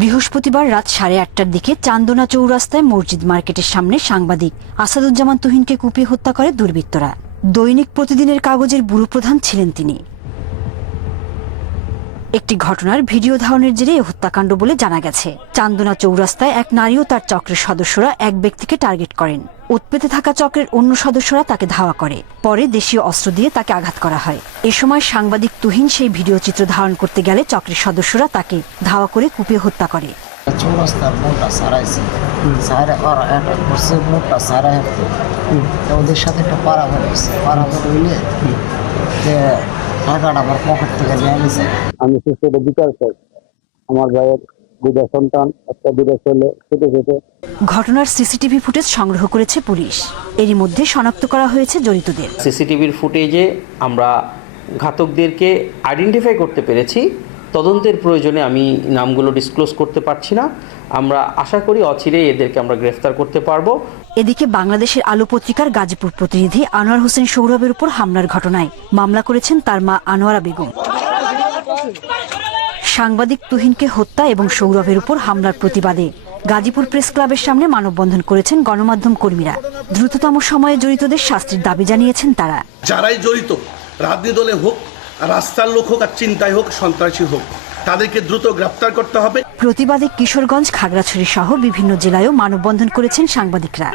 বৃহস্পতিবার রাত সাড়ে আটটার দিকে চান্দনা চৌরাস্তায় মসজিদ মার্কেটের সামনে সাংবাদিক আসাদুজ্জামান তুহিনকে কুপিয়ে হত্যা করে দুর্বৃত্তরা। দৈনিক প্রতিদিনের কাগজের ব্যুরো প্রধান ছিলেন তিনি। একটি ঘটনার ভিডিও ধারণের জেরে হত্যাকাণ্ড বলে জানা গেছে। চান্দনা চৌরাস্তায় এক নারী ও তার চক্রের সদস্যরা এক ব্যক্তিকে টার্গেট করেন। উৎপেতে থাকা চক্রের অন্য সদস্যরা তাকে ধাওয়া করে। পরে দেশীয় অস্ত্র দিয়ে তাকে আঘাত করা হয়। এ সময় সাংবাদিক তুহিন সেই ভিডিও চিত্র ধারণ করতে গেলে চক্রের সদস্যরা তাকে ধাওয়া করে কুপিয়ে হত্যা করে। চৌরাস্তার সারাইছে সারা করছে সারা ওদের সাথে একটা পাড়া হয়েছে। পাড়া হইলে টাকাটা আমার পকেট থেকে নিয়ে আমি সুস্থতা বিচার চাই আমার ভাইয়ের দুটা সন্তান একটা দুটা ছেলে ছোটো ছোটো। ঘটনার সিসিটিভি ফুটেজ সংগ্রহ করেছে পুলিশ। এরই মধ্যে শনাক্ত করা হয়েছে জড়িতদের। সিসিটিভির ফুটেজে আমরা ঘাতকদেরকে আইডেন্টিফাই করতে পেরেছি। তদন্তের প্রয়োজনে আমি নামগুলো ডিসক্লোজ করতে পারছি না। আমরা আশা করি অচিরেই এদেরকে আমরা গ্রেফতার করতে পারব। এদিকে বাংলাদেশের আলো পত্রিকার গাজীপুর প্রতিনিধি আনোয়ার হোসেন সৌরভের উপর হামলার ঘটনায় মামলা করেছেন তার মা আনোয়ারা বেগম। সাংবাদিক তুহিনকে হত্যা এবং সৌরভের উপর হামলার প্রতিবাদে গাজীপুর প্রেস ক্লাবের সামনে মানববন্ধন করেছেন গণমাধ্যম কর্মীরা। দ্রুততম সময়ে জড়িতদের শাস্তির দাবি জানিয়েছেন তারা। যারাই জড়িত রাজনীতি দলে হোক রাস্তার লোক হোক আর চিন্তায় হোক সন্ত্রাসী হোক তাদেরকে দ্রুত গ্রেপ্তার করতে হবে। প্রতিবাদে কিশোরগঞ্জ খাগড়াছড়ি সহ বিভিন্ন জেলায়ও মানববন্ধন করেছেন সাংবাদিকরা।